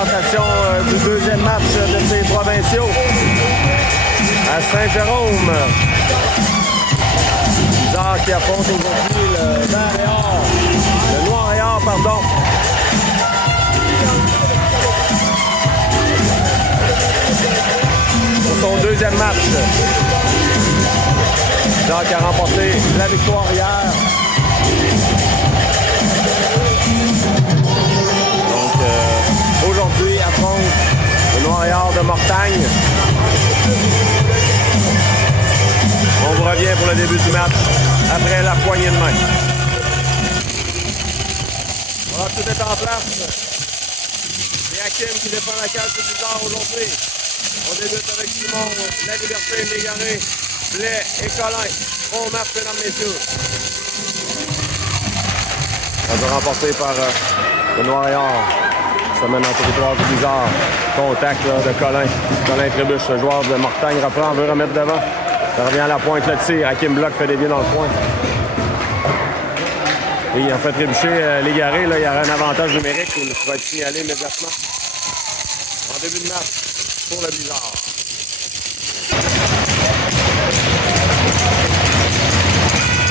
présentation du deuxième match de ces provinciaux à Saint-Jérôme. Bizarre qui affronte aujourd'hui le vert et or. Le noir et or, pardon. Pour son deuxième match. Bizarre qui a remporté la victoire hier. Aujourd'hui, affronte le noir et or de Mortagne. On vous revient pour le début du match après la poignée de main. Voilà, tout est en place. C'est Hakim qui défend la case du Blizzard aujourd'hui. On débute avec Simon, La Liberté, Légaré, Blais et Colin. Bon match, mesdames, messieurs. Ça va remporté par le noir et or. Ça mène en territoire du Blizzard. Contact là, de Colin. Colin Trébuche, le joueur de Mortagne, reprend, veut remettre devant. Ça revient à la pointe, le tir. Hakim Bloch fait des biens dans le coin. Et il a fait trébucher Légaré. Là, il y aura un avantage numérique qui va être signalé immédiatement. En début de match pour le Blizzard.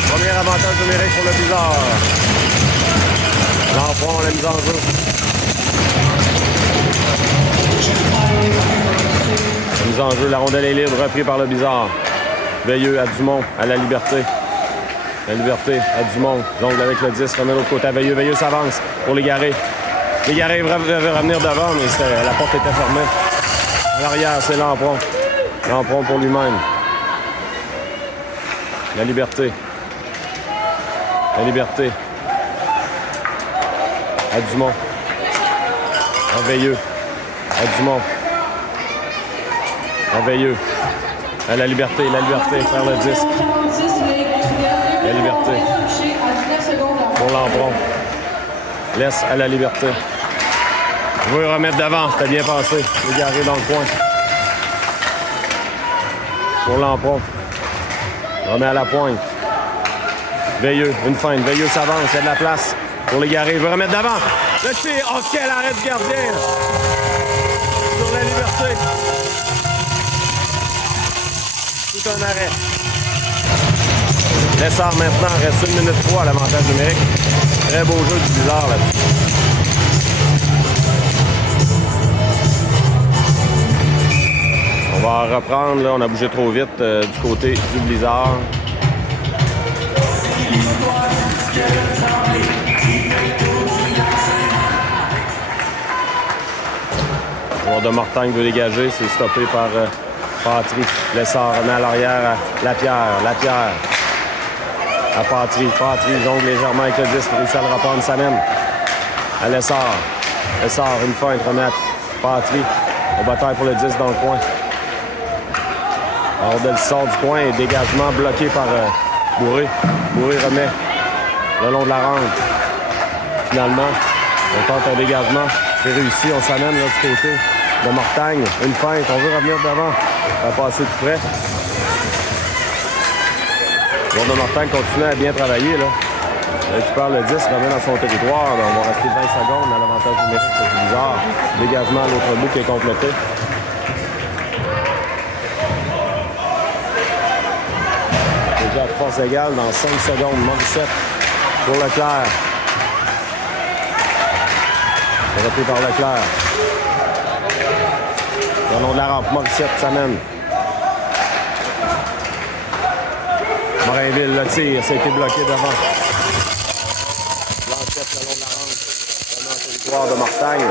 Premier avantage numérique pour le Blizzard. L'enfant, la mise en jeu. La mise en jeu, la rondelle est libre, repris par le Blizzard. Veilleux à Dumont, à la Liberté. La Liberté à Dumont. Jongle avec le 10, remet de l'autre côté à Veilleux. Veilleux s'avance pour Légaré. Légaré veut revenir devant, mais la porte était fermée. À l'arrière, c'est Lampron. Lampron pour lui-même. La Liberté. La Liberté. À Dumont. À Veilleux. À Dumont. À Veilleux. À la Liberté, faire le disque. La Liberté. Pour Lampron. Laisse à la Liberté. Je veux remettre devant, c'était bien passé. Légaré dans le coin. Pour Lampron. Remet à la pointe. Veilleux, une feinte. Veilleux s'avance, il y a de la place. Pour Légaré, il veut remettre devant. Le tir, oh quel arrêt du gardien. Sur la Liberté. Tout un arrêt. Lessard maintenant, reste 1 minute 3 à l'avantage numérique. Très beau jeu du Blizzard là-dessus. On va reprendre, là, on a bougé trop vite du côté du Blizzard. Le joueur de Mortagne veut dégager, c'est stoppé par Patry. Lessard remet à l'arrière à Lapierre. Lapierre à Patry. Patry jongle légèrement avec le 10 pour réussir à le reprendre. Ça mène à Lessard. Lessard, une feinte, remet à Patry. Au bataille pour le 10 dans le coin. Rondelle sort du coin et dégagement bloqué par Bourré. Bourré remet le long de la rampe. Finalement, on tente un dégagement. C'est réussi, on s'amène là, du côté de Mortagne. Une feinte, on veut revenir devant. Ça va passer tout près. Le joueur de Mortagne continue à bien travailler. Là. Il récupère le 10, remet dans son territoire. On va rester 20 secondes à l'avantage numérique pour le Blizzard. Dégagement à l'autre bout qui est complété. Déjà à force égale dans 5 secondes. Morissette pour Leclerc. C'est repris par Leclerc. Le long de la rampe, Morissette s'amène. Morinville le tire, ça a été bloqué devant. Blanchette le long de la rampe. Dans le territoire de Mortagne.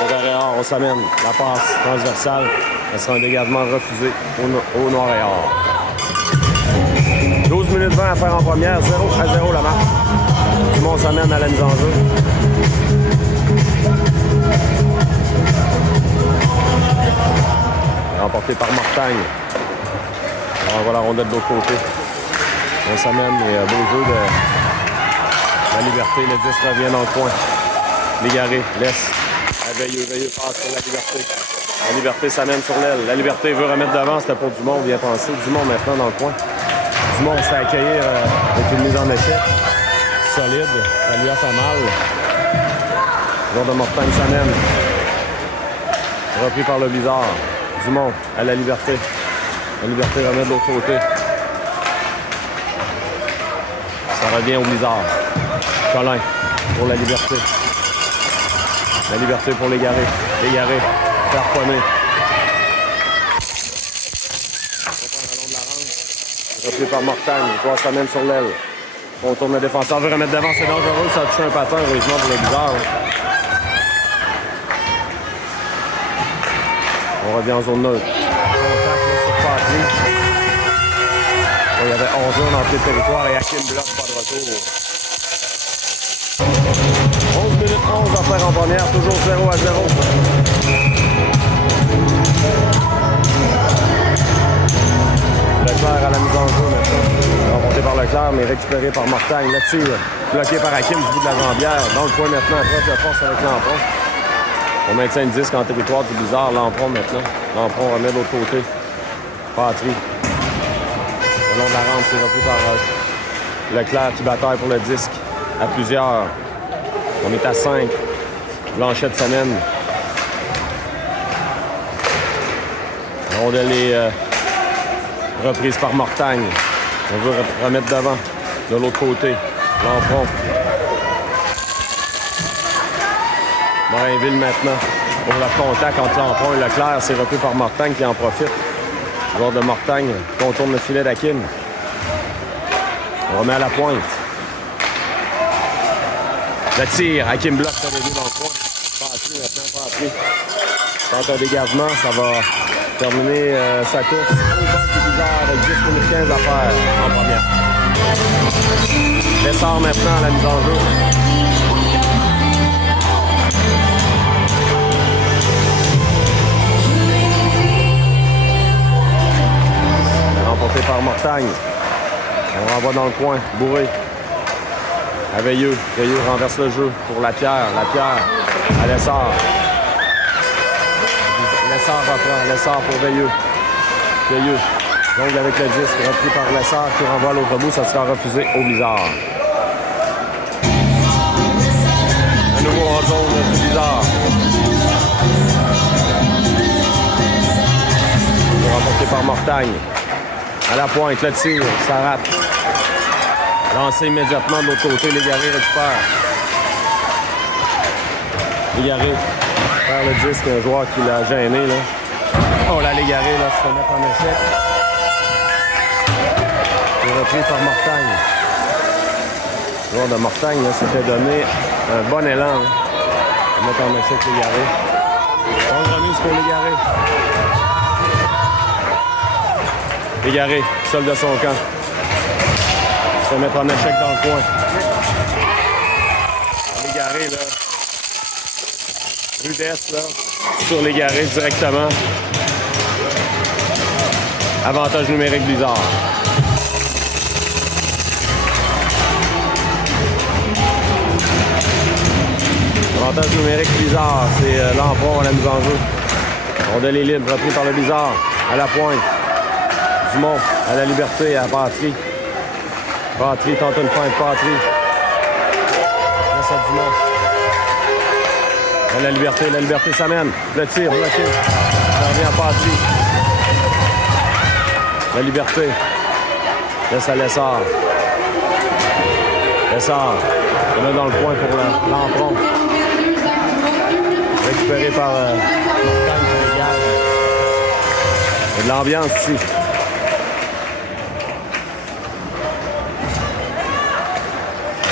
Le Verréor, on s'amène. La passe transversale. Ça sera un dégagement refusé au noir et or. 12 minutes 20 à faire en première. 0-0 la marque. Tout le monde s'amène à la mise en jeu. Remporté par Mortagne. On va la rondelle de l'autre côté. On s'amène et beau jeu de la Liberté. Le 10 revient dans le coin. Légaré laisse. Veilleux passe pour la Liberté. La Liberté s'amène sur l'aile. La Liberté veut remettre devant. C'était pour Dumont, bien pensé. Dumont maintenant dans le coin. Dumont se fait accueillir avec une mise en échec. Solide. Ça lui a fait mal. Joueur de Mortagne s'amène. Repris par le Blizzard. Dumont à la Liberté. La Liberté remet de l'autre côté. Ça revient au Blizzard. Collin pour la Liberté. La Liberté pour l'Égaré. L'Égaré. Harponné. Repris par Mortagne. Joueur s'amène sur l'aile. On tourne le défenseur. Veut remettre devant. C'est dangereux. Ça a touché un patin. Heureusement pour le Blizzard. On revient en zone neutre. Contact sur Patry. Il y avait 11 jeunes dans le territoire et Hakim bloque pas de retour. 11 minutes 11 à faire en première. Toujours 0-0. Leclerc à la mise en jeu maintenant. Remporté par Leclerc, mais récupéré par Mortagne. Le tir bloqué par Hakim du bout de la jambière. Dans le coin maintenant, après de force avec Lampron. On maintient une disque en territoire du Blizzard. Lampron maintenant. Lampron remet de l'autre côté. Patry. Le long de la rampe, c'est repris par Leclerc qui bataille pour le disque. À plusieurs. On est à 5. Blanchette s'amène. La rondelle est reprise par Mortagne. On veut remettre devant. De l'autre côté. Lampron. Morinville maintenant. Pour le contact entre Lampron et Leclerc. C'est repris par Mortagne qui en profite. Le joueur de Mortagne contourne le filet d'Hakim. On remet à la pointe. Le tir. Hakim bloque ça début dans le coin. Patry maintenant. Patry. Tente un dégagement. Ça va terminer sa course. Au banc du Blizzard avec 10 minutes 15 à faire en première. Lessard maintenant à la mise en jeu. Remporté par Mortagne. On renvoie dans le coin. Bourré. À Veilleux. Veilleux renverse le jeu pour Lapierre. Lapierre à Lessard. Lessard reprend. Lessard pour Veilleux. Veilleux. Donc avec le disque repris par Lessard qui renvoie à l'autre bout. Ça sera refusé au Blizzard. À nouveau en zone du Blizzard. Remporté par Mortagne. À la pointe, le tir, ça rate. Lancé immédiatement de l'autre côté, l'Égaré récupère. L'Égaré perd le disque, un joueur qui l'a gêné. Là. Oh là, l'Égaré se remet en échec. C'est repris par Mortagne. Le joueur de Mortagne s'était donné un bon élan. On met en échec l'Égaré. On remise pour l'Égaré. Égaré, seul de son camp. Se mettre en échec dans le coin. L'égaré, là. Rudesse, là. Sur l'égaré directement. Avantage numérique Blizzard. Avantage numérique Blizzard. C'est Lampron à la mise en jeu. Rondelle est libre, repris par le Blizzard. À la pointe. Dumont à la Liberté, à Patry. Patry tente une feinte, Patry. Laisse à Dumont. À la Liberté s'amène. Le tir, bloqué. Ça revient à Patry. La Liberté. Laisse à Lessard. Lessard. On est dans le coin pour Lampron. Récupéré par Mortagne. Il y a de l'ambiance ici.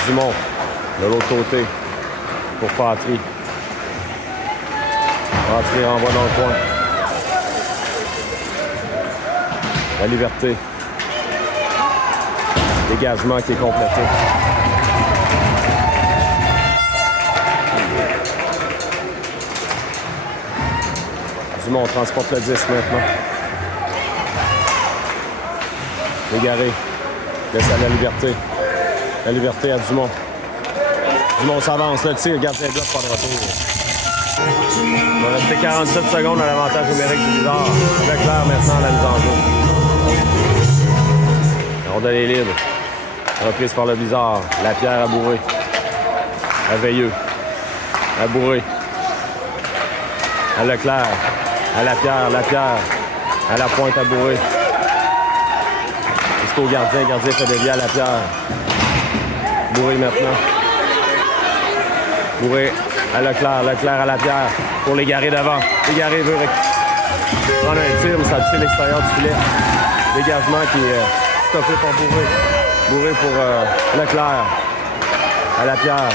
Dumont, de l'autre côté, pour Patry. Patry renvoie dans le coin. La Liberté. Dégagement qui est complété. Dumont transporte le disque maintenant. Égaré. Laisse à la Liberté. La Liberté à Dumont. Dumont s'avance, le tir, garde ses blocs, pas de retour. Il va rester 47 secondes à l'avantage numérique du Blizzard. Leclerc maintenant à la mise en jeu. La rondelle est libre. Reprise par le Blizzard. Lapierre à Bourré. À Veilleux. À Bourré. À Leclerc. À Lapierre. À la pointe à Bourré. Jusqu'au gardien. Le gardien fait dévier à Lapierre. Bourré maintenant. Bourré à Leclerc. Leclerc à Lapierre. Pour Légaré d'avant. Légaré veut prendre un tir, mais ça touche l'extérieur du filet. Dégagement qui est stoppé par Bourré. Bourré pour Leclerc. À Lapierre.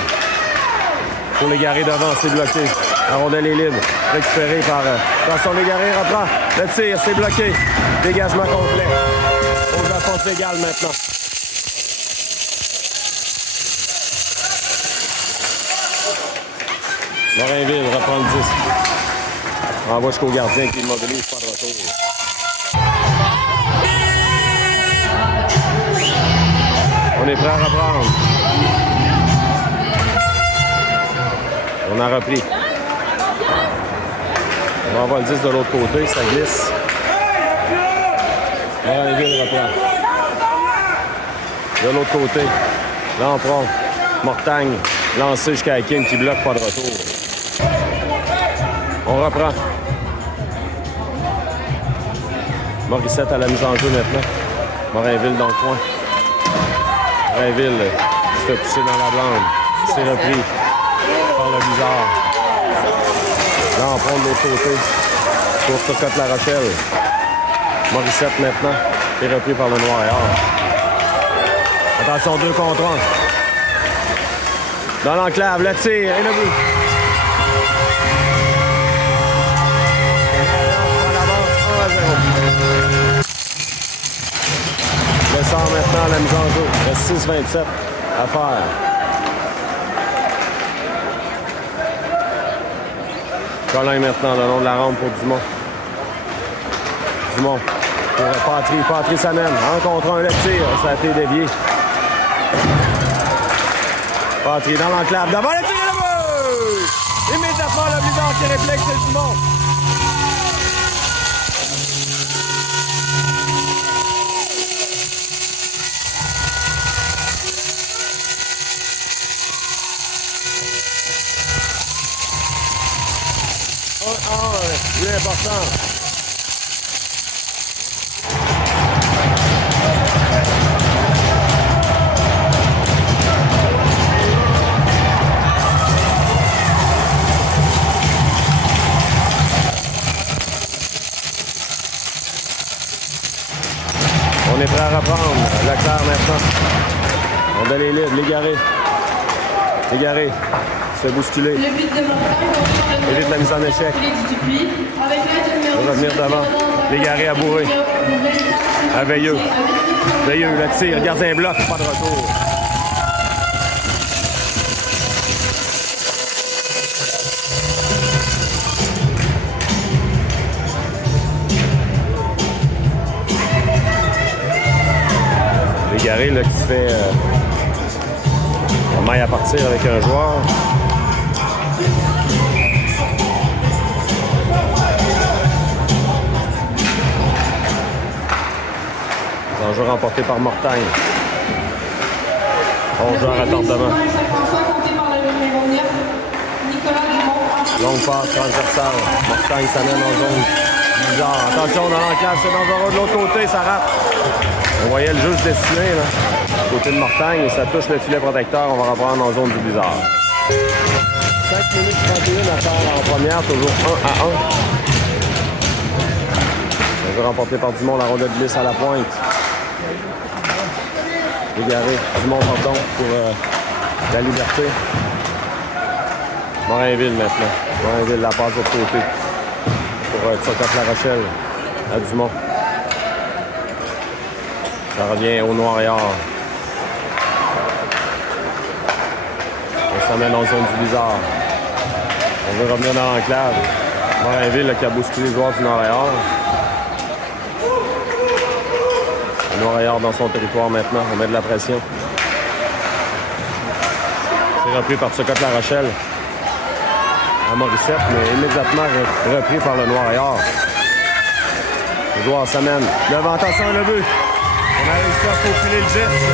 Pour Légaré devant, c'est bloqué. La rondelle est libre. Récupéré par... attention, Légaré reprend. Le tir, c'est bloqué. Dégagement complet. Aux défenses légales maintenant. Morinville reprend le disque. Envoie jusqu'au gardien qui immobilise pas de retour. On est prêt à reprendre. On a repris. On envoie le 10 de l'autre côté, ça glisse. Morinville reprend. De l'autre côté, Lampron, Mortagne, lancé jusqu'à Hakim qui bloque pas de retour. On reprend. Morissette à la mise en jeu maintenant. Morinville dans le coin. Morinville se fait pousser dans la blande. C'est repris par le bizarre. Là, on prend de l'autre côté. Pour Turcotte La Rochelle. Morissette maintenant. C'est repris par le Noir et Or. Attention, 2 contre 1. Dans l'enclave, le tir et le but. Le sort maintenant à la mise en jeu. Il reste 6-27 à faire. Colin maintenant, le long de la rampe pour Dumont. Dumont pour Patry. Patry s'amène. Un contre un, le tir. Ça a été dévié. Patry dans l'enclave. Devant le tir et le but! Immédiatement, le bizarre qui réflexe, c'est Dumont. Il est important. On est prêt à reprendre. Leclerc maintenant. On donne les livres. Légaré. Se fait bousculer. Évite la mise en échec. On va revenir devant. Légaré à Bourré. À Veilleux. Veilleux, le tir. Gardien bloc. Pas de retour. Légaré là, qui se fait la maille à partir avec un joueur. Enjeu remporté par Mortagne. 11 joueurs à tardement. Longue passe transversale. Mortagne s'amène en zone bizarre. Attention dans l'enclave, c'est dangereux de l'autre côté, ça rate. On voyait le jeu se dessiner là, côté de Mortagne et ça touche le filet protecteur. On va reprendre en zone du bizarre. 5 minutes 31 à faire en première, toujours 1-1. Enjeu remporté par Dumont, la rondelle glisse à la pointe. Légaré, Dumont pardon pour la liberté. Morinville maintenant. Morinville la passe de l'autre côté. Pour Turcotte La Rochelle à Dumont. Ça revient au Noir et Or. On s'amène en zone du bizarre. On veut revenir dans l'enclave. Morinville là, qui a bousculé les joueurs du Noir et Or. Noir et Or dans son territoire maintenant. On met de la pression. C'est repris par Turcotte La Rochelle. À Morissette, mais immédiatement repris par le Noir et Or. Le joueur s'amène. Devant, attention, le but. On a réussi à faufiler le geste.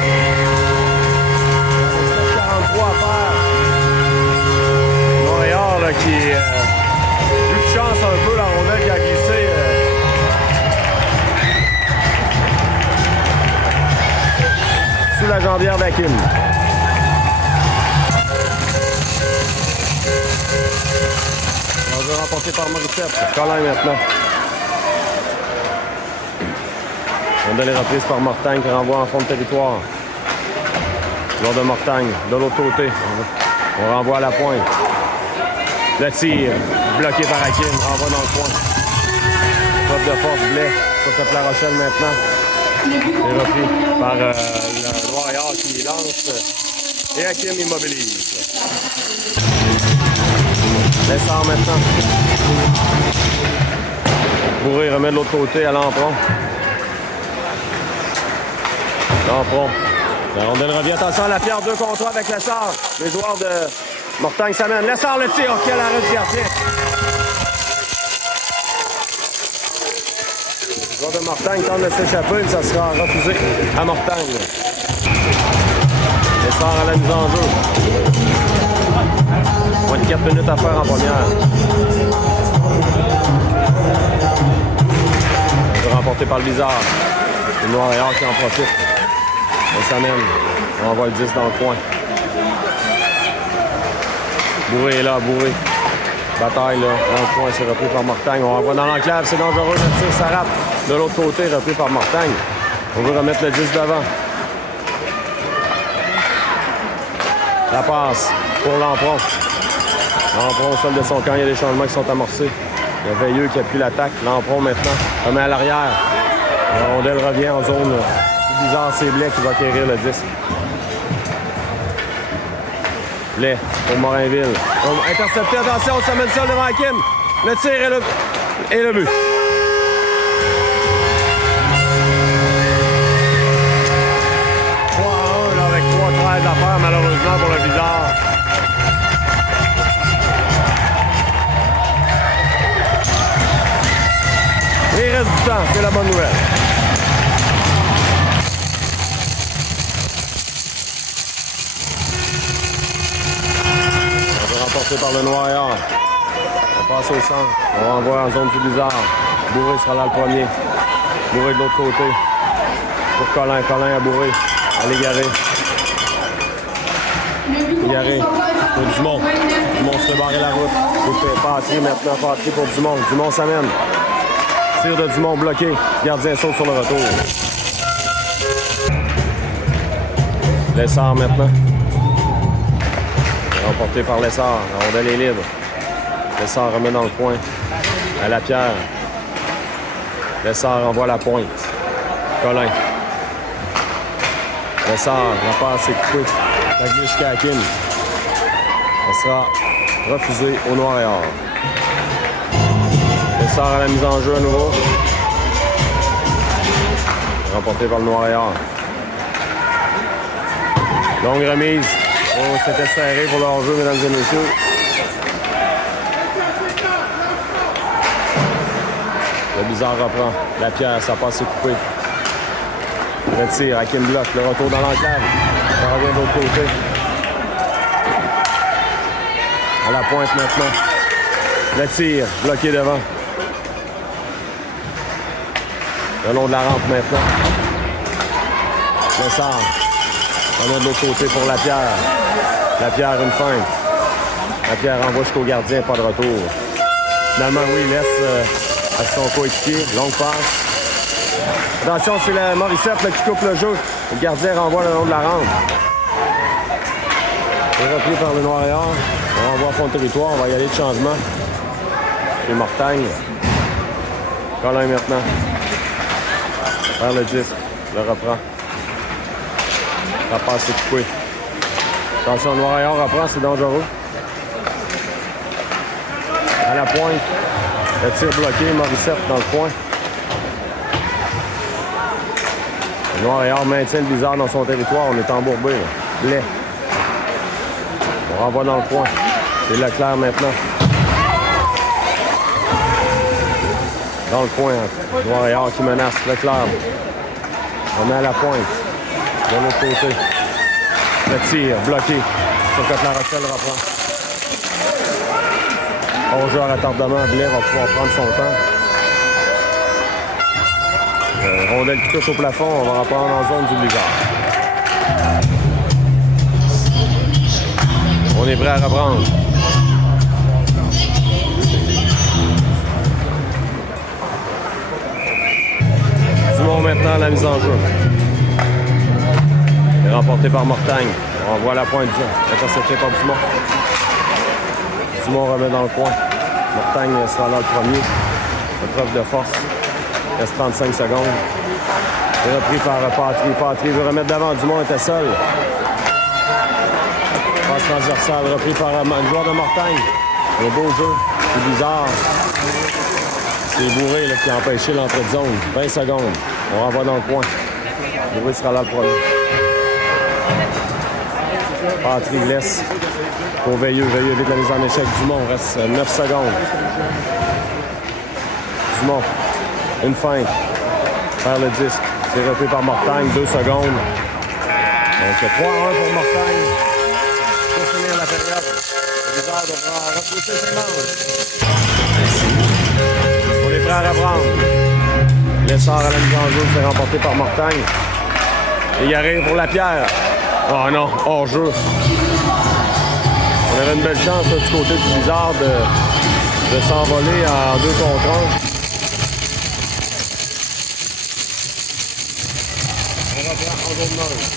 43 à faire. Noir et Or Hakim. L'enjeu remporté par Morissette. Colin maintenant. On donne les reprises par Mortagne qui renvoie en fond de territoire. Joueur de Mortagne, de l'autre côté. On renvoie à la pointe. Le tir, bloqué par Hakim, renvoie dans le coin. Top de force, Blais, sur cette La Rochelle maintenant. C'est repris par le Noir qui lance. Et Hakim immobilise. Lessard maintenant. Bourré remet de l'autre côté à Lampron. Lampron. La rondelle revient. Attention à la pierre, 2 contre 3 avec Lessard. Les joueurs de Mortagne s'amènent. Lessard le tir. Quel arrêt du gardien. Les joueurs de Mortagne tentent de s'échapper. Ça sera refusé à Mortagne. Lessard à la mise en jeu. Moins de 4 minutes à faire en première. Remporté par le Bizarre. C'est Noir et Or qui en profite. On s'amène. On envoie le 10 dans le coin. Bourré est là, Bourré. Bataille là, dans le coin, c'est repris par Mortagne. On renvoie dans l'enclave, c'est dangereux, le tir s'arrête. De l'autre côté, repris par Mortagne. On veut remettre le 10 devant. La passe pour Lampron. Lampron au sol de son camp, il y a des changements qui sont amorcés. Il y a Veilleux qui appuie l'attaque. Lampron maintenant remet à l'arrière. La rondelle revient en zone Bizarre, c'est Blais qui va acquérir le disque. Blais pour Morinville. Intercepté, attention, ça mène ça devant Hakim. Le tir et le but. Avec 3-13 à faire, malheureusement, pour le Bizarre. Il reste du temps, c'est la bonne nouvelle. Remporté par le Noir et Or. On passe au centre. On renvoie en zone du Bizarre. Bourré sera là le premier. Bourré de l'autre côté. Pour Colin. Colin à Bourré. À l'Égaré. Égaré. Pour Dumont. Dumont se fait barrer la route. Patry maintenant. Patry pour Dumont. Dumont s'amène. Tir de Dumont bloqué. Gardien saute sur le retour. Lessard maintenant. Remporté par Lessard. La rondelle est libre. Lessard remet dans le coin. À la pierre. Lessard envoie la pointe. Colin. Lessard, la passe est coupée. La glisse jusqu'à Hakim. Ça sera refusé au Noir et Or. Lessard à la mise en jeu à nouveau. Remporté par le Noir et Or. Longue remise. Oh, c'était serré pour leur jeu, mesdames et messieurs. Le Bizarre reprend. La pierre, sa passe est coupée. Le tir, Hakim bloque. Le retour dans l'enclave. Ça revient de l'autre côté. À la pointe maintenant. Le tir, bloqué devant. Le long de la rampe maintenant. Le sort. On est de l'autre côté pour la pierre. La pierre, une feinte. La pierre envoie jusqu'au gardien, pas de retour. Finalement, oui, il laisse à son coéquipier. Longue passe. Attention, c'est la Morissette là, qui coupe le jeu. Le gardien renvoie le long de la rampe. C'est repris par le Noir et Or. On renvoie à fond de territoire. On va y aller de changement. C'est Mortagne. Colin maintenant. Vers le disque. Le reprend. La passe est coupée. Attention, Noir et Or reprend, c'est dangereux. À la pointe. Le tir bloqué, Morissette dans le coin. Le Noir et Or maintient le Bizarre dans son territoire. On est embourbé. Blais. On renvoie dans le coin. C'est Leclerc maintenant. Dans le coin. Noir et Or qui menace. Leclerc. On met à la pointe. De l'autre côté. Le tir bloqué. Sur que La Rochelle reprend. 11 joueurs à retardement. Blais va pouvoir prendre son temps. Rondelle qui touche au plafond. On va reprendre en zone du Bizarre. On est prêt à reprendre. Dumont maintenant à la mise en jeu. C'est remporté par Mortagne. On voit la pointe du intercepté par Dumont. Dumont remet dans le coin. Mortagne sera là le premier. Épreuve de force. Il reste 35 secondes. C'est repris par Patry. Patry veut remettre d'avant. Dumont était seul. Passe transversale. Repris par le joueur de Mortagne. Un beau jeu. C'est bizarre. C'est Bourré là, qui a empêché l'entrée de zone. 20 secondes. On renvoie dans le coin. Bourré sera là le premier. Patry laisse pour Veilleux. Veilleux évite la mise en échec. Dumont reste 9 secondes. Dumont. Une feinte. Faire le disque. C'est repris par Mortagne. 2 secondes. Donc 3-1 pour Mortagne. Pour finir la période. Le Bizarre devra repousser ses manches. On est prêt à reprendre. L'essor à la mise en jeu, c'est remporté par Mortagne. Égaré pour Lapierre. Oh non, hors jeu. On avait une belle chance là, du côté du Bizarre de s'envoler en 2 contre 1. On reprend en zone neutre.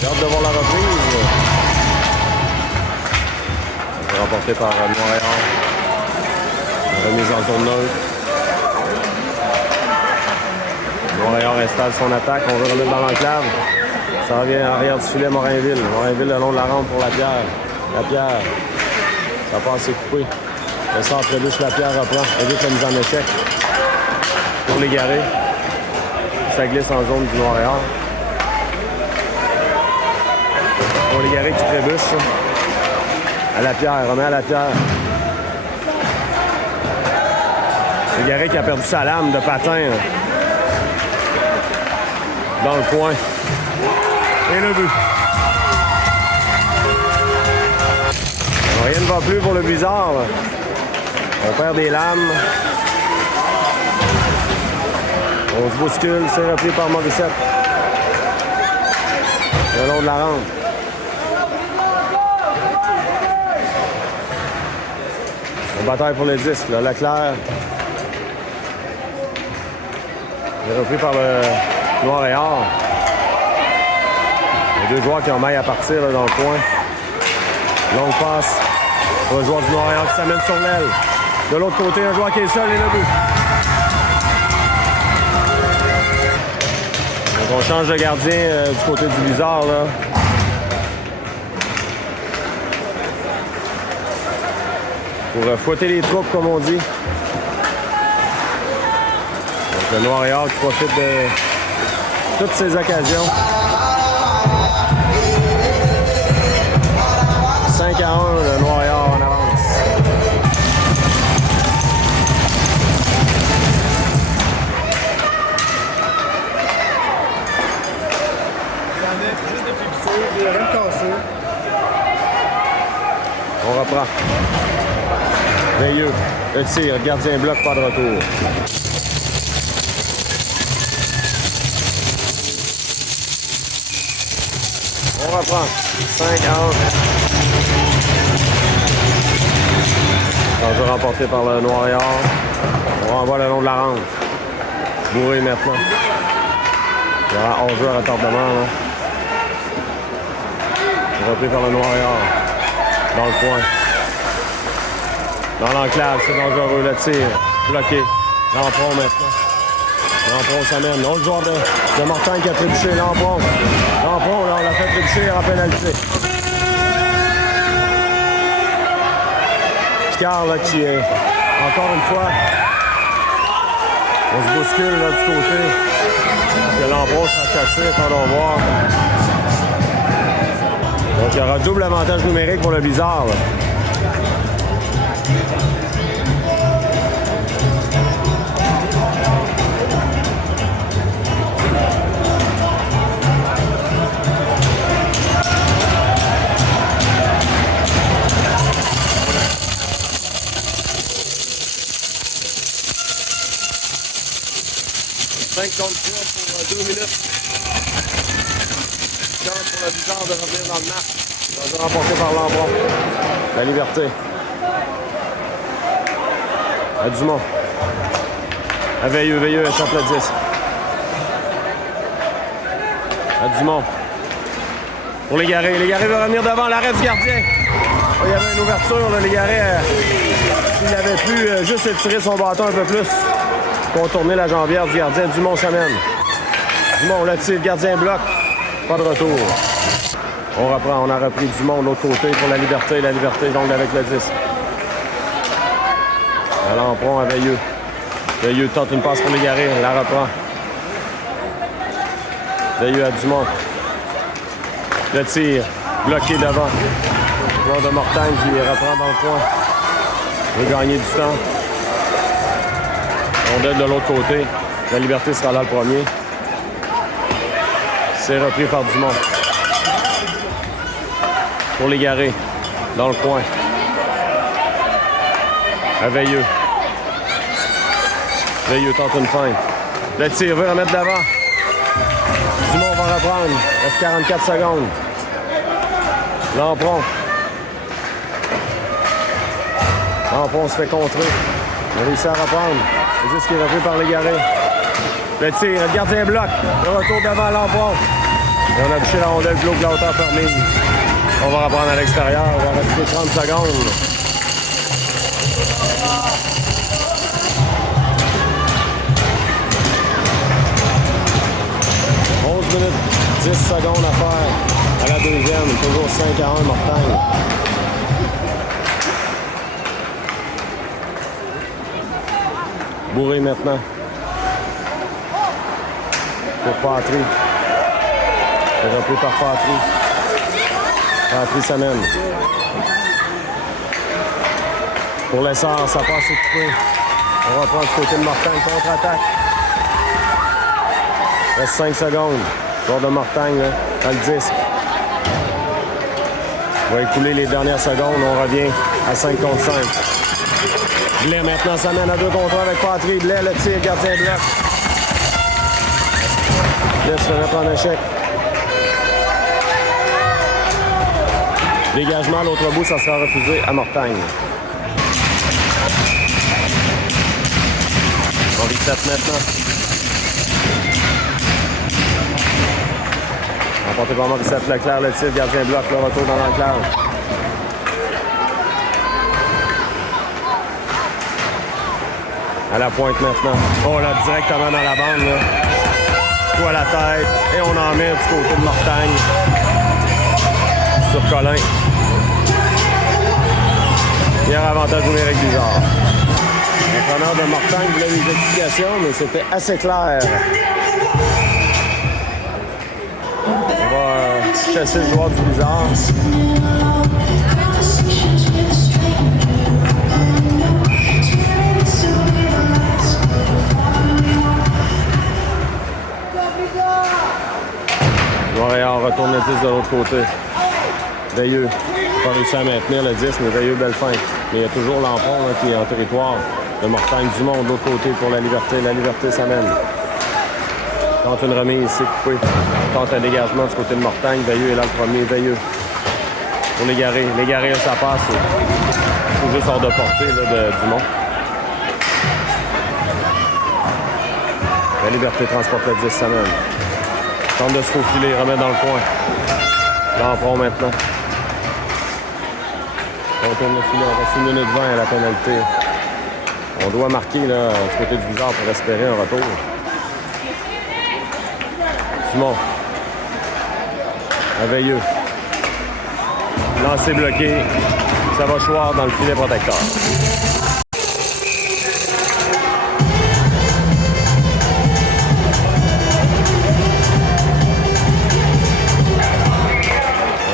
J'ai hâte de voir la reprise. C'est remporté par Montréal. Remise en zone neutre. Montréal installe son attaque. On veut remettre dans l'enclave. Ça revient en arrière du filet Morinville. Morinville le long de la rampe pour Lapierre. Lapierre. Ça passe, c'est coupé. Le centre trébuche, Lapierre reprend. Évite la mise en échec. Pour l'égarer. Ça glisse en zone du Montréal. Pour l'égarer qui trébuche. À Lapierre. Remet à Lapierre. Légaré qui a perdu sa lame de patin. Dans le coin. Et le but. Alors, rien ne va plus pour le Bizarre. On perd des lames. On se bouscule. C'est repris par Morissette. Le long de la rampe. Une bataille pour les disques. Là. Leclerc. Il est repris par le Noir et Or. Les 2 joueurs qui ont maille à partir là, dans le coin. Longue passe pour le joueur du Noir et Or qui s'amène sur l'aile. De l'autre côté, un joueur qui est seul et le but. Donc on change de gardien du côté du Bizarre. Là. Pour fouetter les troupes, comme on dit. Le Noir et Or qui profite de toutes ces occasions. 5-1, le Noir et Or en avance. On reprend. Veilleux. Le tir, gardien bloc, pas de retour. On reprend. 5-1. Enjeu remporté par le Noir et Or. On renvoie le long de la rampe. Bourré maintenant. Il y aura hors-jeu à retardement. Là. Repris par le Noir et Or. Dans le coin. Dans l'enclave, c'est dangereux. Le tir. Bloqué. Lampron maintenant. Lampron s'amène. L'autre joueur de Mortagne qui a trébuché. Lampron. Lampron, là, on l'a fait trébucher en pénalité. Picard, là, qui est encore une fois. On se bouscule, là, du côté. Que Lampron sera cassé, attendons voir. Donc, il y aura double avantage numérique pour le Bizarre, là. Contre 3 pour 2 minutes. chance pour le Bizarre de revenir dans le match. Ça va remporté par Lambron. La Liberté. À Dumont. À Veilleux. Veilleux échappe le 10. À Dumont. Pour Légaré. Légaré va revenir devant. L'arrêt du gardien. Oh, il y avait une ouverture. Là. Légaré, s'il avait pu juste étirer son bâton un peu plus, contourner la jambière du gardien. Dumont s'amène. Dumont, là, tire. Le gardien bloque. Pas de retour. On reprend. On a repris Dumont de l'autre côté pour la Liberté. La Liberté, donc, avec le 10. À Lampron à Veilleux. Veilleux tente une passe pour Légaré. La reprend. Veilleux à Dumont. Le tir. Bloqué devant. Joueur de Mortagne qui reprend dans le coin. Veut gagner du temps. Rondelle de l'autre côté. La Liberté sera là le premier. C'est repris par Dumont. Pour Légaré. Dans le coin. À Veilleux. Veilleux tente une feinte. Le tir veut remettre d'avant. Dumont va reprendre. Reste 44 secondes. Lampron. Lampron se fait contrer. Il a réussi à reprendre. C'est juste qu'il est repris par Légaré. Le tir, le gardien bloque. Le retour devant Lampron. Et on a touché la rondelle plus haut que la hauteur permise. On va reprendre à l'extérieur. Il va rester 30 secondes. Minutes, 10 secondes à faire à la deuxième, toujours 5-1 Mortagne. Bourré maintenant. Pour Patry. C'est repris par Patry. Patry s'amène. Pour l'essor, ça passe occupé. On reprend du côté de Mortagne, contre-attaque. Reste 5 secondes. Joueur de Mortagne, là, dans le disque. On va écouler les dernières secondes. On revient à 5 contre 5. Blais maintenant s'amène à 2 contre 1 avec Patry. Blais, le tir, gardien bloc. Blais se fait mettre en échec. Dégagement à l'autre bout, ça sera refusé à Mortagne. On vit 7 maintenant. Emporté par Morissette Leclerc, le tir, gardien bloc, le retour dans l'enclave. À la pointe maintenant. Oh là, directement dans la bande. Là. Coup à la tête. Et on en met du côté de Mortagne. Sur Colin. Il y a un avantage numérique bizarre. L'entraîneur de Mortagne voulait des explications, mais c'était assez clair. On va chasser le joueur du Bizarre. Montréal retourne le 10 de l'autre côté. Veilleux. Pas réussi à maintenir le 10, mais Veilleux belle fin. Mais il y a toujours Lampron là, qui est en territoire de Mortagne du Monde de l'autre côté pour la Liberté. La Liberté s'amène. Tente une remise, c'est coupé. Tente un dégagement du côté de Mortagne. Veilleux est là le premier. Veilleux. Pour Légaré. Légaré, ça passe. C'est juste hors de portée là, de Dumont. La Liberté transporte le 10 s'amène. Tente de se faufiler, remet dans le coin. Lampron maintenant. On tourne le filet, on reste 1 minute 20 à la pénalité. On doit marquer là, du côté du Bizarre pour espérer un retour. Simon. À Veilleux. Lancé bloqué. Ça va choir dans le filet protecteur.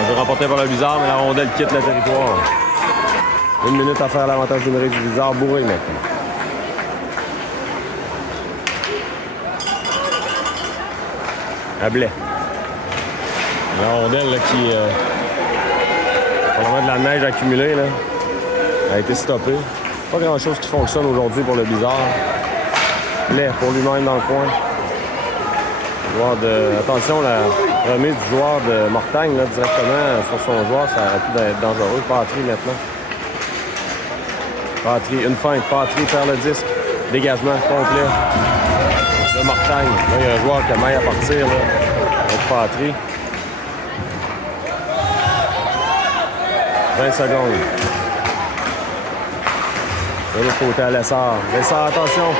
On veut remporter par le Bizarre, mais la rondelle quitte le territoire. 1 minute à faire l'avantage numérique du Bizarre. Bourré maintenant. À Blais. La rondelle là, qui... probablement de la neige accumulée là, a été stoppée. Pas grand-chose qui fonctionne aujourd'hui pour le Bizarre. Blais pour lui-même dans le coin. Attention, la Remise du joueur de Mortagne là, directement sur son joueur, ça aurait pu être dangereux. Patry maintenant. Patry, une feinte. Patry perd le disque. Dégagement complet de Mortagne. Là, il y a un joueur qui a maille à partir là, avec Patry. 20 secondes. De l'autre côté à Lessard. Lessard, attention.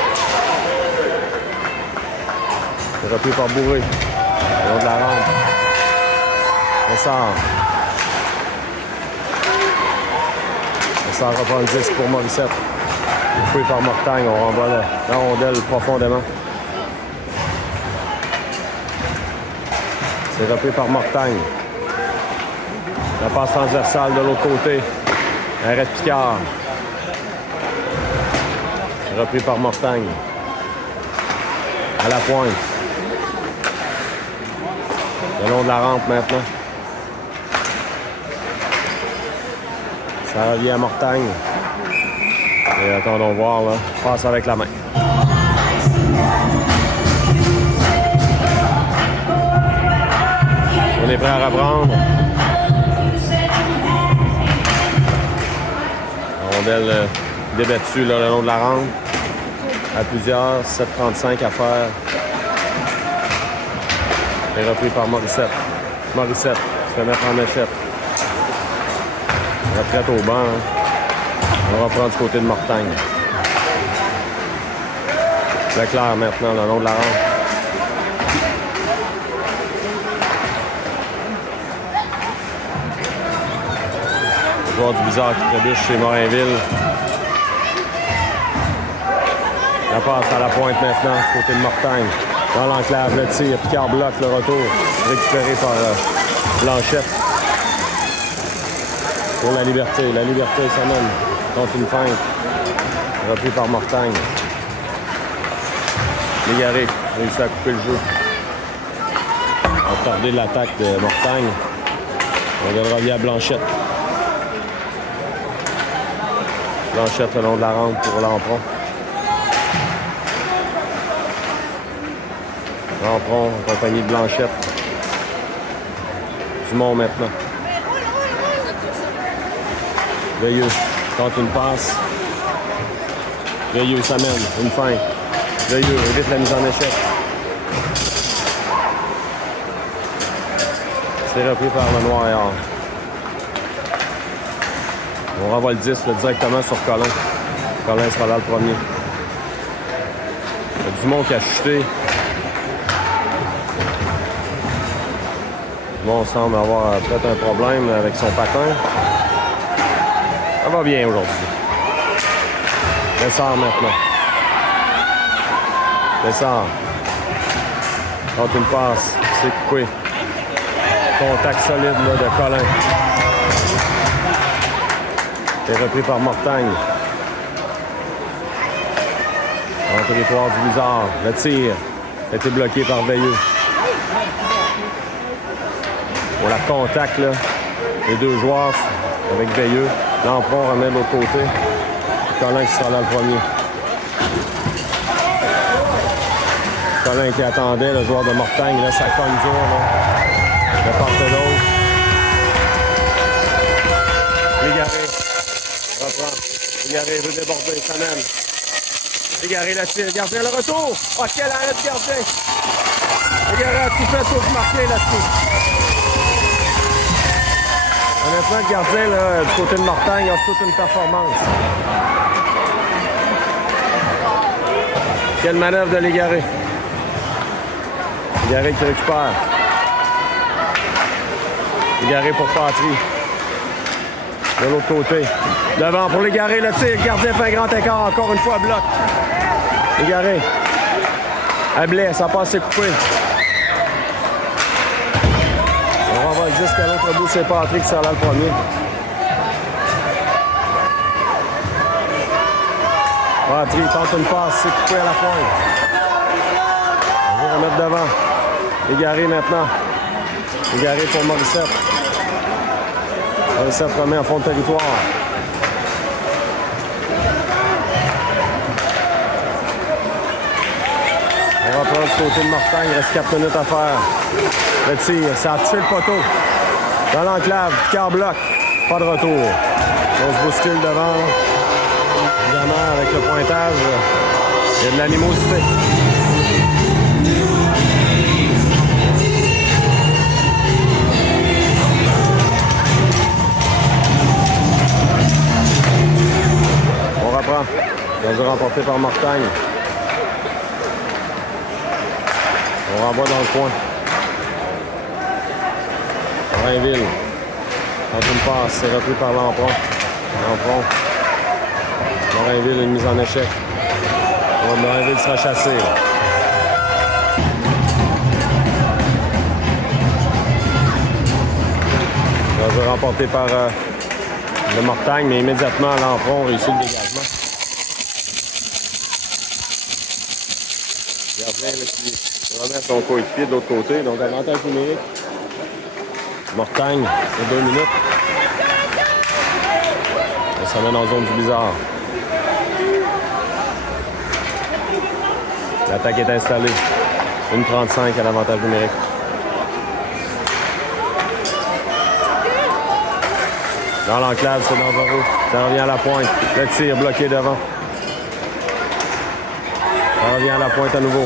C'est repris par Bourré. Le long de la rampe. Lessard. Lessard reprend le disque pour Morissette. Coupé par Mortagne. On renvoie la rondelle profondément. C'est repris par Mortagne. La passe transversale de l'autre côté. Arrêt de Picard. Repris par Mortagne. À la pointe. Le long de la rampe maintenant. Ça revient à Mortagne. Et attendons voir là. Passe avec la main. On est prêt à reprendre. La rondelle débattue là, le long de la rampe. À plusieurs, 7,35 à faire. Et repris par Morissette. Morissette se fait mettre en échette. Retraite au banc. Hein. On reprend du côté de Mortagne. Leclerc maintenant, le long de la rampe. Le joueur du Bizarre qui trébuche chez Morinville. La passe à la pointe maintenant, du côté de Mortagne. Dans l'enclave, le tir. Picard bloque le retour. Récupéré par Blanchette. Pour la liberté. La liberté s'amène contre une feinte. Repris par Mortagne. Légaré réussit à couper le jeu. On a tardé l'attaque de Mortagne. On donnera via Blanchette. Blanchette le long de la rampe pour Lampron. Lampron en compagnie de Blanchette. Dumont maintenant. Veilleux tente une passe. Veilleux s'amène. Une feinte. Veilleux évite la mise en échec. C'est repris par le Noir et Or. On renvoie le 10 là, directement sur Colin. Colin sera là le premier. Il y a Dumont qui a chuté. Dumont semble avoir peut-être un problème avec son patin. Ça va bien aujourd'hui. Lessard maintenant. Lessard. Tente une passe. C'est coupé. Contact solide là, de Colin. C'est repris par Mortagne. En territoire du Bizarre. Le tir a été bloqué par Veilleux. Pour la contact, là, les deux joueurs avec Veilleux. Lampron remet de l'autre côté. Colin qui sera là le premier. Colin qui attendait, le joueur de Mortagne, là, ça cogne dur, là. De part de l'autre. Légaré. Reprend. Légaré veut déborder, ça mène. Légaré la tire. Gardien le retour. Oh, quel arrêt de gardien. Légaré a tout fait sauf marquer là-dessus. Honnêtement, le gardien, là, du côté de Mortagne, offre toute une performance. Quelle manœuvre de Légaré. Légaré qui récupère. Légaré pour Patry. De l'autre côté. Devant pour Légaré, le tir. Le gardien fait un grand écart. Encore une fois, bloc. Légaré. À Blais, ça passe, c'est coupé. On renvoie le disque à l'autre bout, c'est Patry qui sera là le premier. Patry tente une passe, c'est coupé à la pointe. On va remettre devant. Légaré maintenant. Légaré pour Morissette. Morissette remet en fond de territoire. On reprend du côté de Mortagne. Il reste 4 minutes à faire. Le tir, ça a tué le poteau. Dans l'enclave, Picard bloc. Pas de retour. On se bouscule devant. Évidemment, avec le pointage, il y a de l'animosité. On reprend. Gazou remporté par Mortagne. On renvoie dans le coin. Rainville. Quand une passe, c'est repris par Lampron. Lampron. Morinville, une mise en échec. Morinville sera chassé. Gazou remporté par le Mortagne, mais immédiatement Lampron réussit le dégagement. Gardien qui remet son coéquipier de l'autre côté, donc avantage numérique. Mortagne, c'est 2 minutes. Ça s'amène en zone du bizarre. L'attaque est installée. 1,35 à l'avantage numérique. Dans l'enclave, c'est dangereux. Ça revient à la pointe. Le tir bloqué devant. Ça revient à la pointe à nouveau.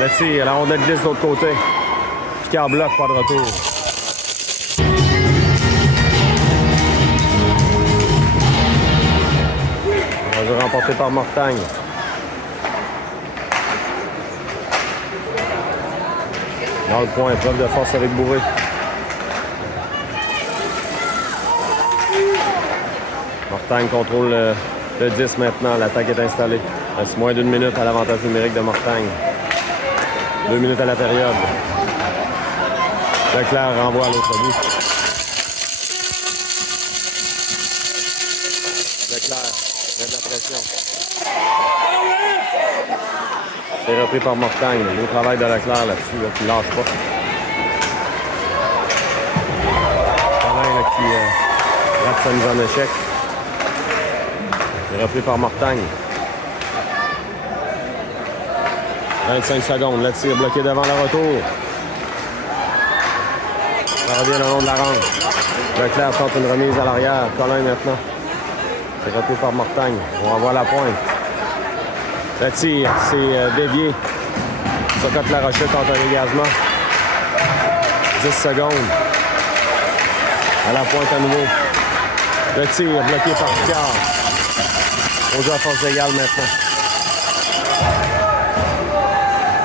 Le tir, la rondelle glisse de l'autre côté. Picard bloc, pas de retour. Jeu remporté par Mortagne. Dans le point, preuve de force avec Bourré. Mortagne contrôle le 10 maintenant. L'attaque est installée. Il reste moins d'1 minute à l'avantage numérique de Mortagne. 2 minutes à la période. Leclerc renvoie à l'autre bout. Leclerc, met de la pression. C'est repris par Mortagne. Le travail de Leclerc là-dessus, là, qui ne lâche pas. Colin qui rate sa mise en échec. C'est repris par Mortagne. 25 secondes. Le tir bloqué devant le retour. Ça revient le long de la rampe. Leclerc tente une remise à l'arrière. Colin maintenant. C'est repris par Mortagne. On renvoie la pointe. Le tir, c'est dévié. Socotte La Rochette tente un dégagement. 10 secondes. À la pointe à nouveau. Le tir bloqué par Picard. Au jeu à force égale maintenant.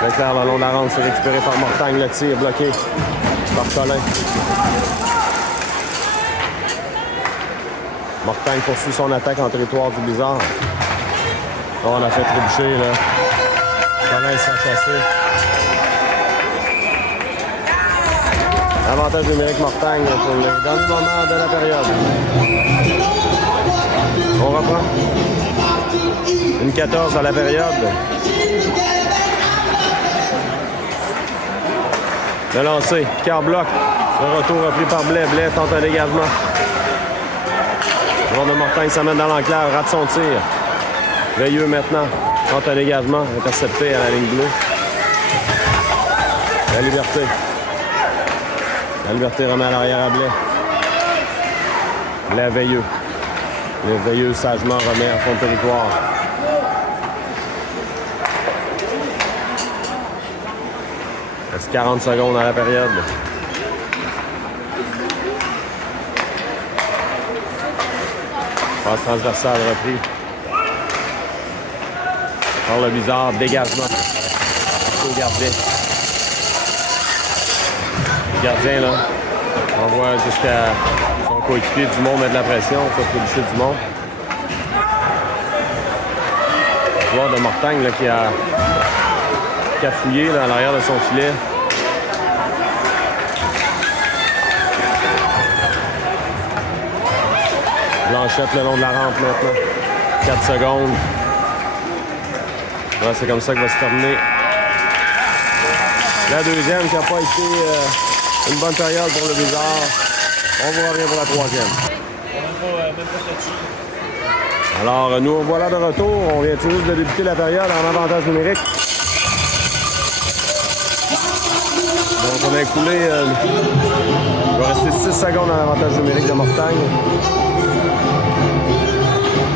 Leclerc le long de la rampe, c'est récupéré par Mortagne. Le tir bloqué par Colin. Mortagne poursuit son attaque en territoire du bizarre. Oh, on a fait trébucher, là. Colin s'est chassé. Avantage numérique Mortagne pour le dernier moment de la période. On reprend. 1,14 à la période. Le lancer, Picard bloc. Le retour repris par Blais. Blais tente un dégagement. Le joueur de Mortagne s'amène dans l'enclave, rate son tir. Veilleux maintenant, tente un dégagement, intercepté à la ligne bleue. La Liberté. La Liberté remet à l'arrière à Blais. Blais Veilleux. Le Veilleux sagement remet à fond de territoire. Il reste 40 secondes à la période. Passe transversale repris. Par le bizarre, dégagement. Au gardien. Le gardien, là, envoie jusqu'à son coéquipier. Dumont met de la pression, il faut trébucher Dumont. Le joueur de Mortagne là, qui a fouillé là, à l'arrière de son filet. Blanchette le long de la rampe maintenant. 4 secondes. Ouais, c'est comme ça que va se terminer la deuxième qui n'a pas été une bonne période pour le bizarre. On vous revient pour la troisième. Alors, nous voilà de retour. On vient tout juste de débuter la période en avantage numérique. Donc, on a écoulé... il va rester 6 secondes en avantage numérique de Mortagne.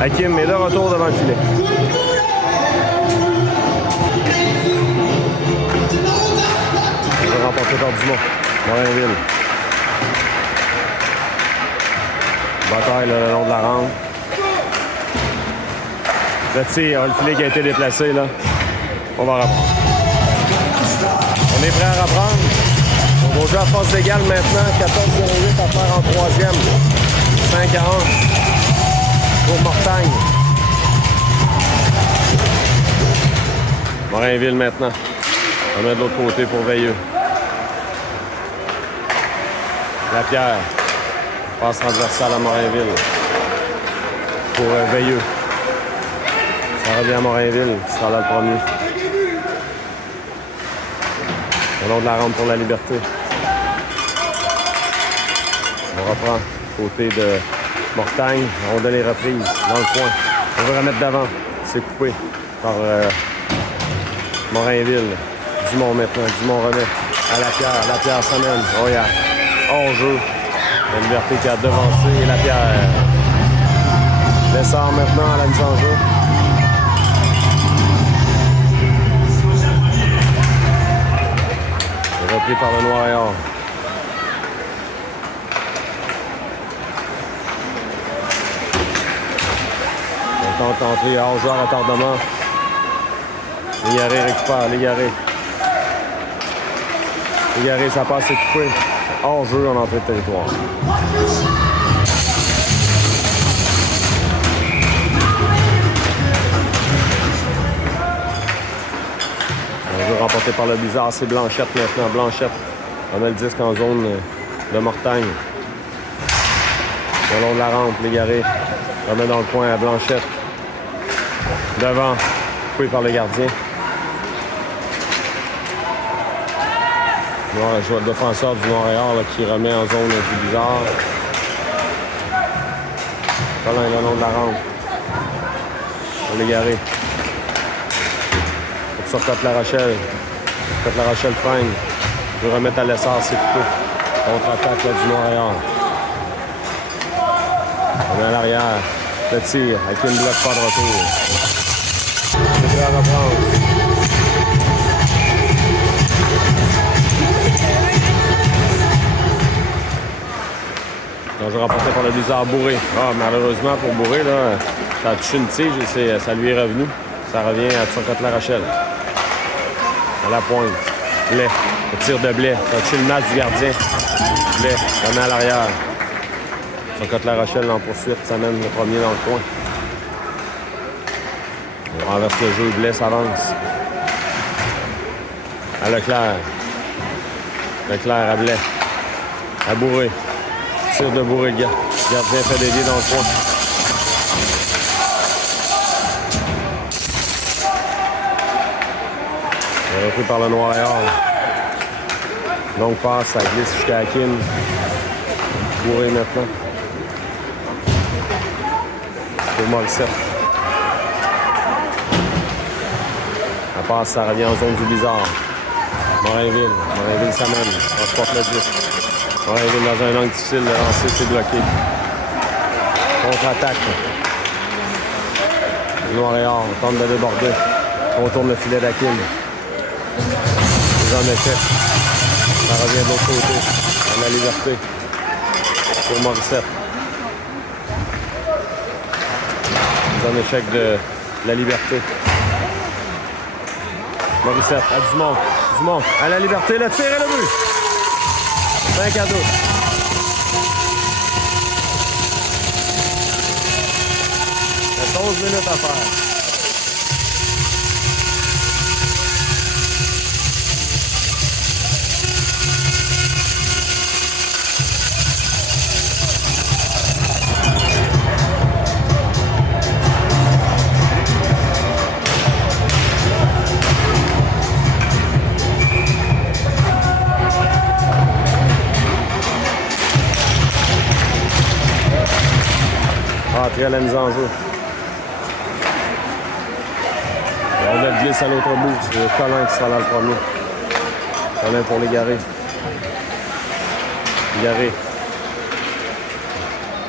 Hakim est de retour devant le filet. Remporté par Dumont. Morinville. Bataille le long de la rampe. Le tir, le filet qui a été déplacé, là. On va reprendre. On est prêt à reprendre. On va jouer à force égale maintenant. 14-08 à faire en troisième. 5 à 11 pour Mortagne. Morinville maintenant. On met de l'autre côté pour Veilleux. Lapierre. Passe transversale à Morinville. Pour Veilleux. Ça revient à Morinville. Ce sera là le premier. Le long de la rampe pour la Liberté. On reprend côté de Mortagne. On donne les reprises dans le coin. On veut remettre d'avant. C'est coupé par Morinville. Dumont maintenant. Dumont remet à Lapierre. Lapierre s'amène. Oh yeah. Hors-jeu. La Liberté qui a devancé Lapierre. Lessard maintenant à la mise en jeu. Repris par le Noir et Or. On tente d'entrer à hors-jeu à retardement. Légaré récupère. Légaré, ça passe, c'est coupé. Hors-jeu en entrée de territoire. Un jeu remporté par le Bizarre, c'est Blanchette maintenant. Blanchette, on met le disque en zone de Mortagne. Le long de la rampe, Légaré. On met dans le coin à Blanchette. Devant, coupé par le gardien. Le défenseur du Montréal qui remet en zone du Bizarre. Colin le long de la rampe. Pour Légaré. Sur Côte-La Rochelle. Côte-La Rochelle freine. Je veux remettre à l'essor, c'est coupé. Contre-attaque du Montréal. On est à l'arrière. Le tir avec une bloc pas de retour. C'est prêt à reprendre. Donc, je remporté par le Bizarre Bourré. Ah, malheureusement pour Bourré, là, ça a touché une tige et ça lui est revenu. Ça revient à Côte-La Rochelle. À la pointe. Blais. Le tir de Blais. Ça a touché le match du gardien. Blais. On est à l'arrière. Côte-La Rochelle en poursuite. Ça mène le premier dans le coin. On renverse le jeu. Blais s'avance. À Leclerc. Leclerc à Blais. À Bourré. Tir de Bourré. Gardien fait dévier dans le coin. Repris par le Noir et Or. Donc passe, ça glisse jusqu'à Hakim. Bourré maintenant. Pour Morissette. La passe, ça revient en zone du Bizarre. Morinville. Morinville s'amène. Transporte le disque. Morinville dans un angle difficile. Le lancer, c'est bloqué. Contre-attaque. Le Noir et Or. On tente de déborder. On tourne le filet d'Hakim. En effet, ça revient de l'autre côté, à la Liberté, pour Morissette. En échec de la Liberté. Morissette à Dumont. Dumont à la Liberté, le tir et le but. 5 à 2. Il reste 11 minutes à faire. Rentré à la mise en jeu. rondelle glisse à l'autre bout. C'est Colin qui sera dans le premier. Colin pour Légaré.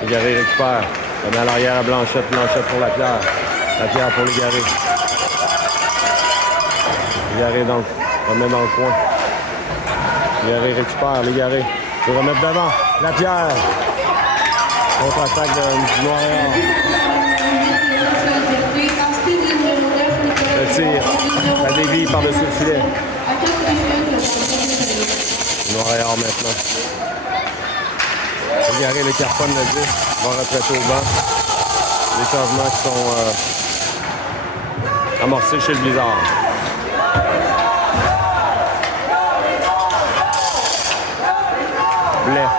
Légaré récupère. Il met à l'arrière à Blanchette. Blanchette pour Lapierre. Lapierre pour Légaré. Légaré remet dans le coin. Légaré récupère. Légaré veut remettre devant. Lapierre. Contre-attaque du Montréal. Le tir. La dévie par-dessus le filet. Montréal maintenant. Légaré, le carton le 10. Va retraiter au banc. Les changements qui sont amorcés chez le Blizzard. Blais.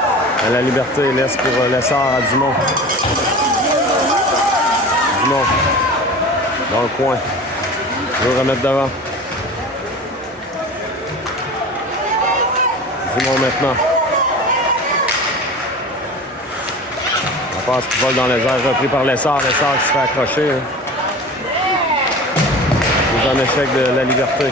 À la Liberté, laisse pour Lessard à Dumont. Dumont. Dans le coin. Il veut remettre devant. Dumont maintenant. La passe qui vole dans les airs, repris par Lessard. Lessard qui se fait accrocher. C'est un échec de la Liberté.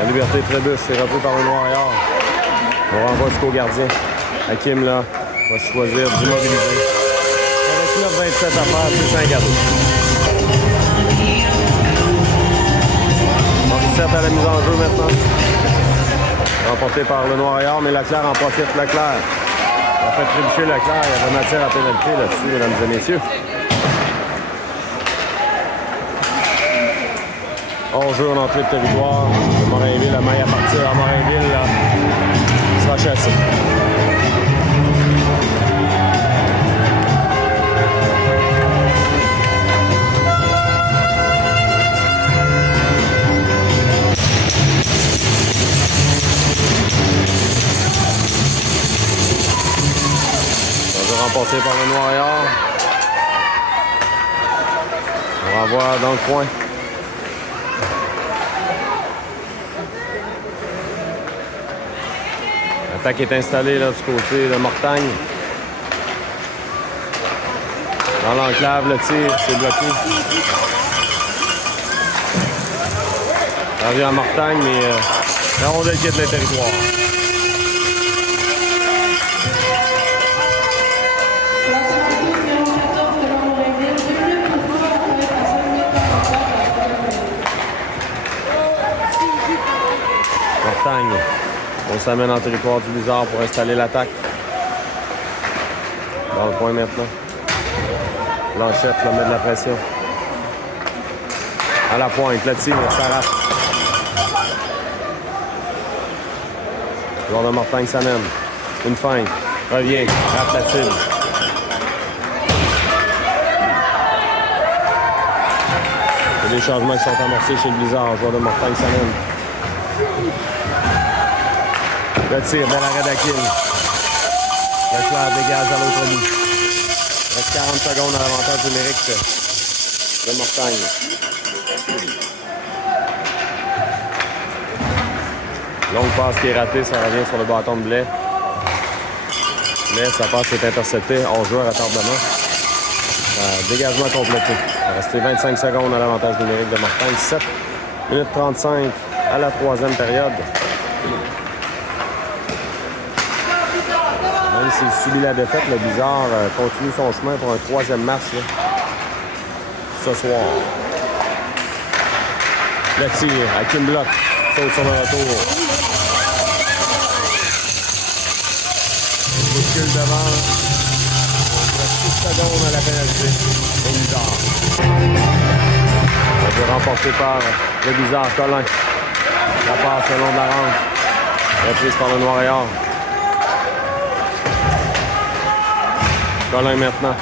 La Liberté Trébus, c'est repris par le Noir-Yard. On renvoie jusqu'au gardien. Hakim, là, va choisir d'immobiliser. Avec 9-27 à faire, c'est un gâteau. Morissette à la mise en jeu maintenant. Remporté par le Noir-Yard, mais Leclerc en profite. Leclerc. On a fait trébucher Leclerc. Il y avait matière à pénalité là-dessus, mesdames et messieurs. Hors-jeu en entrée de territoire. Morainville, la maille à partir à Morainville, là, sera chassé. Remporté par le Noir-Yard. On renvoie dans le coin. L'attaque est installée là, du côté de Mortagne. Dans l'enclave, le tir, c'est bloqué. Ça revient à Mortagne, mais la rondelle quitte le territoire. Mortagne. On s'amène en territoire du Blizzard pour installer l'attaque. Dans le coin maintenant. Blanchette, là, met de la pression. À la pointe, le tir, ça rate. Le joueur de Mortagne s'amène. Une feinte. Revient. Rate la cible. Il y a des changements qui sont amorcés chez le Blizzard. Le joueur de Mortagne s'amène. Le tir de l'arrêt d'Aquil. Leclerc dégage à l'autre bout. Il reste 40 secondes à l'avantage numérique de Mortagne. Longue passe qui est ratée, ça revient sur le bâton de Blais. Mais sa passe est interceptée. Hors-jeu à retardement. Dégagement complété. Il va rester 25 secondes à l'avantage numérique de Mortagne. 7 minutes 35 à la troisième période. Même s'il subit la défaite, le Blizzard continue son chemin pour un troisième match là, ce soir. Le tir, Hakim bloque, saute sur le retour. Il bouscule devant. Il reste 6 secondes à la pénalité au Blizzard. On peut remporter par le Blizzard. Colin. La passe le long de la rampe. Reprise par le Noir-Yard. Colin maintenant.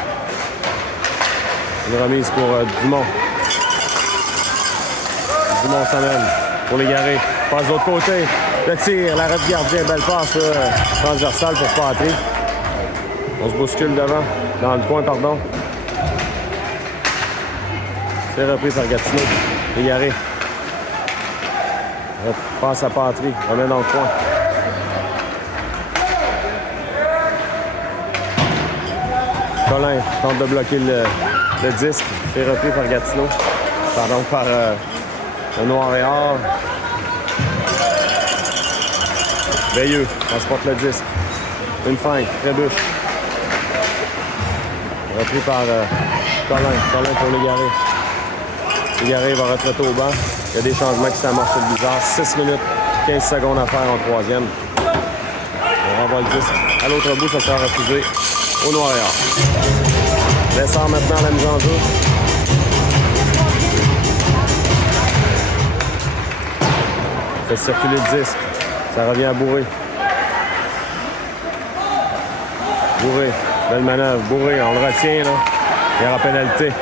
Une remise pour Dumont. Dumont s'amène pour Légaré. Passe de l'autre côté. Le tir, l'arrêt de gardien. Belle passe transversale pour Patry. On se bouscule devant. Dans le coin, pardon. C'est repris par Gatineau. Légaré. Passe à Patry. Remet dans le coin. Colin tente de bloquer Le disque est repris par Gatineau. Pardon, par le Noir et Or. Veilleux transporte le disque. Une feinte, trébuche. Repris par Colin. Colin pour Légaré. Légaré va retraiter au banc. Il y a des changements qui s'amorcent sur le bizarre. 6 minutes, 15 secondes à faire en troisième. On renvoie le disque. À l'autre bout, ça sera refusé au Noir et Or. Lessard maintenant à la mise en jeu. Fait circuler le disque. Ça revient à Bourré. Bourré. Belle manœuvre. Bourré, on le retient, là. Il y aura pénalité.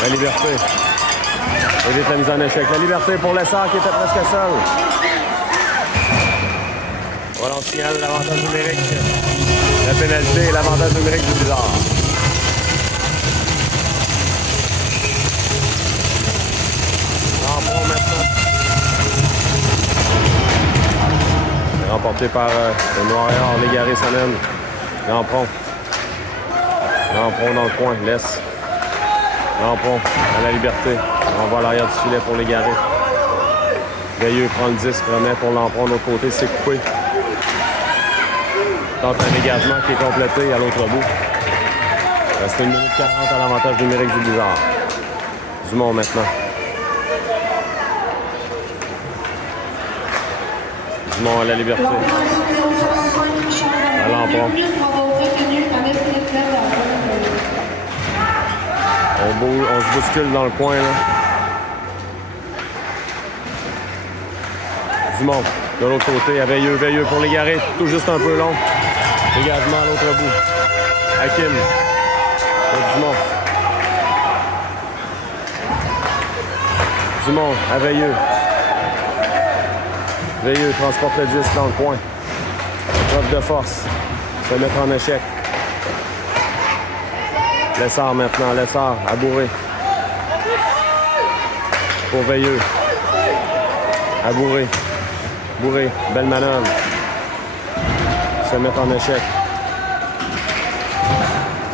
La liberté. Évite la mise en échec. La liberté pour Lessard qui était presque seul. Voilà, on signale l'avantage numérique. La pénalité et l'avantage numérique du bizarre. Rampron maintenant. Remporté par le Noir et Or. Légaré s'amène. Rampron. Rampron dans le coin. Laisse. Rampron à la liberté. On va à l'arrière du filet pour Légaré. Veilleux prend le disque, remet pour Lampron de l'autre côté. C'est coupé. Tente un dégagement qui est complété à l'autre bout. Reste 1 minute 40 à l'avantage numérique du bizarre. Dumont maintenant. Dumont à la liberté. À Lampron. On se bouscule dans le coin, là. Dumont, de l'autre côté, à Veilleux. Veilleux pour Légaré, tout juste un peu long. Dégagement à l'autre bout. Hakim. Et Dumont. Dumont à Veilleux. Veilleux transporte le 10 dans le coin. Preuve de force. Se mettre en échec. Lessard maintenant. Lessard à Bourré. Pour Veilleux. À Bourré. Bourré. Belle manœuvre. Se mettre en échec.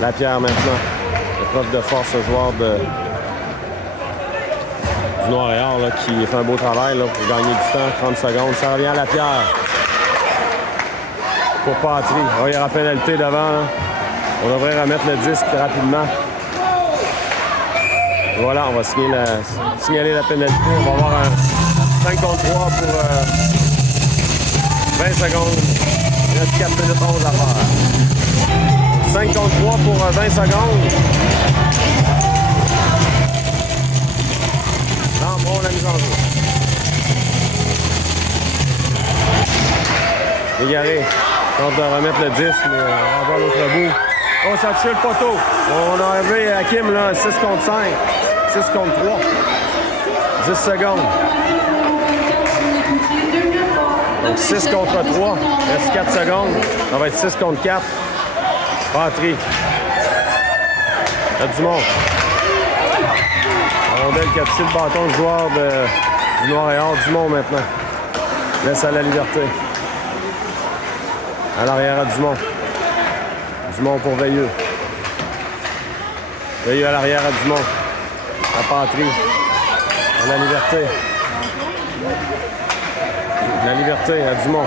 Lapierre maintenant. Preuve de force au joueur du Noir et Or là, qui fait un beau travail là, pour gagner du temps. 30 secondes. Ça revient à Lapierre. Pour Patry. Oh, il y aura pénalité devant. Là. On devrait remettre le disque rapidement. Voilà, on va signaler la pénalité. On va avoir un 5 contre 3 pour 20 secondes. Il reste 4 minutes 11 à faire. 5 contre 3 pour 20 secondes. Bon, la mise en jeu. Légaré tente de remettre le 10, mais on va voir l'autre bout. Oh, ça tue le poteau. On a enlevé Hakim, là, 6 contre 5. 6 contre 3. 10 secondes. Donc 6 contre 3. Il reste 4 secondes. Ça va être 6 contre 4. Patry. Il y a du monde. Rondelle qui a touché le bâton du joueur du Noir et Or. Dumont maintenant. Laisse à la liberté. À l'arrière à Dumont. Dumont pour Veilleux. Veilleux à l'arrière à Dumont. À Patry. À la liberté. La liberté à Dumont.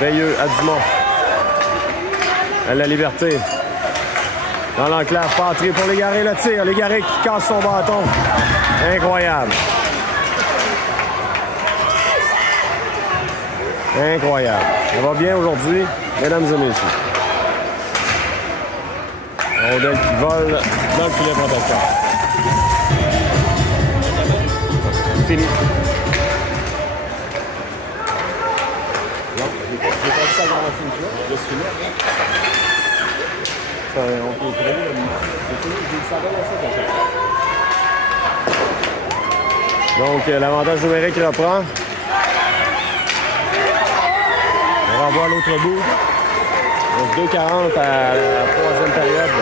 Veilleux à Dumont. À la liberté. Dans l'enclave, Patry pour Légaré, le tir. Légaré qui casse son bâton. Incroyable. Incroyable. Ça va bien aujourd'hui, mesdames et messieurs. Rondelle qui vole dans le filet protecteur. Fini. Non, je n'ai pas ça dans la finition. Je suis là. On peut trouver donc, l'avantage numérique reprend. On renvoie à l'autre bout. Il reste 2:40 à la troisième période.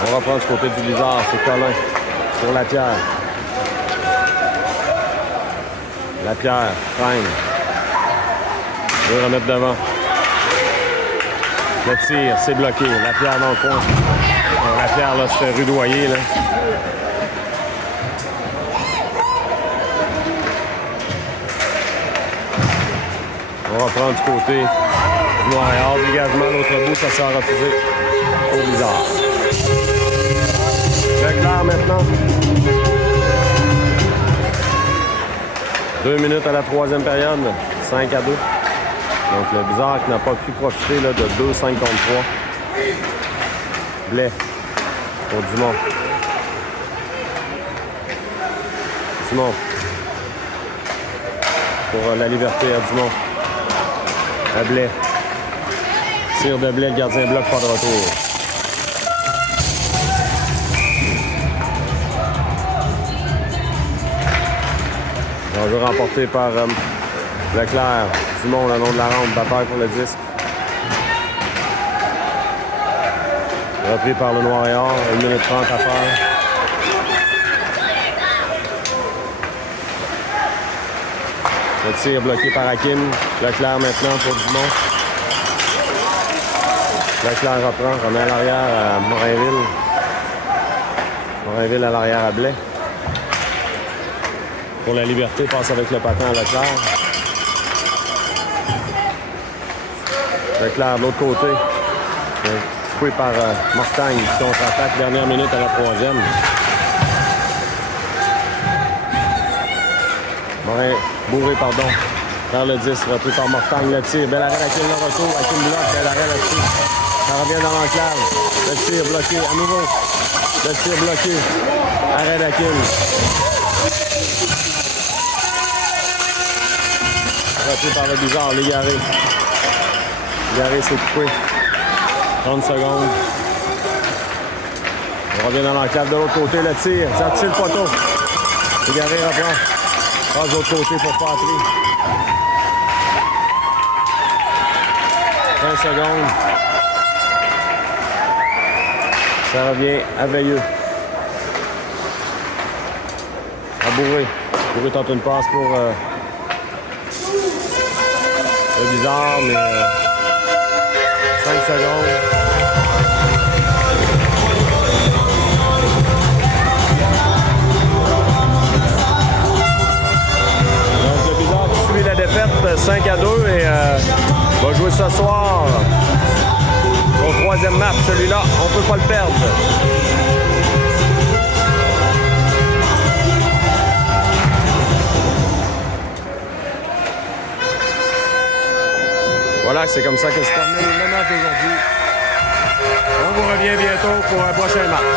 On reprend du côté du Blizzard. C'est Colin pour Lapierre. Lapierre freine. Veut remettre devant. Le tir, c'est bloqué. Lapierre dans le coin. Lapierre, là, se fait rudoyer, là. On va prendre du côté du Montréal. Dégagement, l'autre bout, ça sera refusé. Au bizarre. Leclerc maintenant. 2 minutes à la troisième période. 5-2. Donc le bizarre qui n'a pas pu profiter là, de 2-5 contre 3. Blais pour Dumont. Dumont. Pour la liberté à Dumont. À Blais. Tir de Blais, le gardien bloque pas de retour. Enjeu remporté par Leclerc. Dumont, le nom de la rampe, bataille pour le disque. Repris par le Noir et Or, 1 minute 30 à faire. Le tir bloqué par Hakim. Leclerc maintenant pour Dumont. Leclerc reprend, remet à l'arrière à Morinville. Morinville à l'arrière à Blais. Pour la liberté, passe avec le patin à Leclerc. Leclerc de l'autre côté. Coupé par Martagne qui contre-attaque. Dernière minute à la troisième. Bourré, pardon. Vers le 10, repris par Martagne. Le tir. Bel arrêt d'Hakim le retour. Hakim bloque. Bel arrêt là-dessus. Ça revient dans l'enclave. Le tir bloqué à nouveau. Le tir bloqué. Arrêt d'Hakim. Repris par le bizarre, Légaré. Légaré s'est coupé. 30 secondes. On revient dans l'enclave de l'autre côté. Le tir. Ça tire le poteau. Légaré reprend. Passe de l'autre côté pour Patry. 20 secondes. Ça revient à Veilleux. À Bourré. Bourré tente une passe pour le bizarre, mais 5 secondes. Donc le bizarre qui suit la défaite 5-2 et va jouer ce soir au troisième match. Celui-là, on ne peut pas le perdre. Voilà, c'est comme ça que se termine le match d'aujourd'hui. On vous revient bientôt pour un prochain match.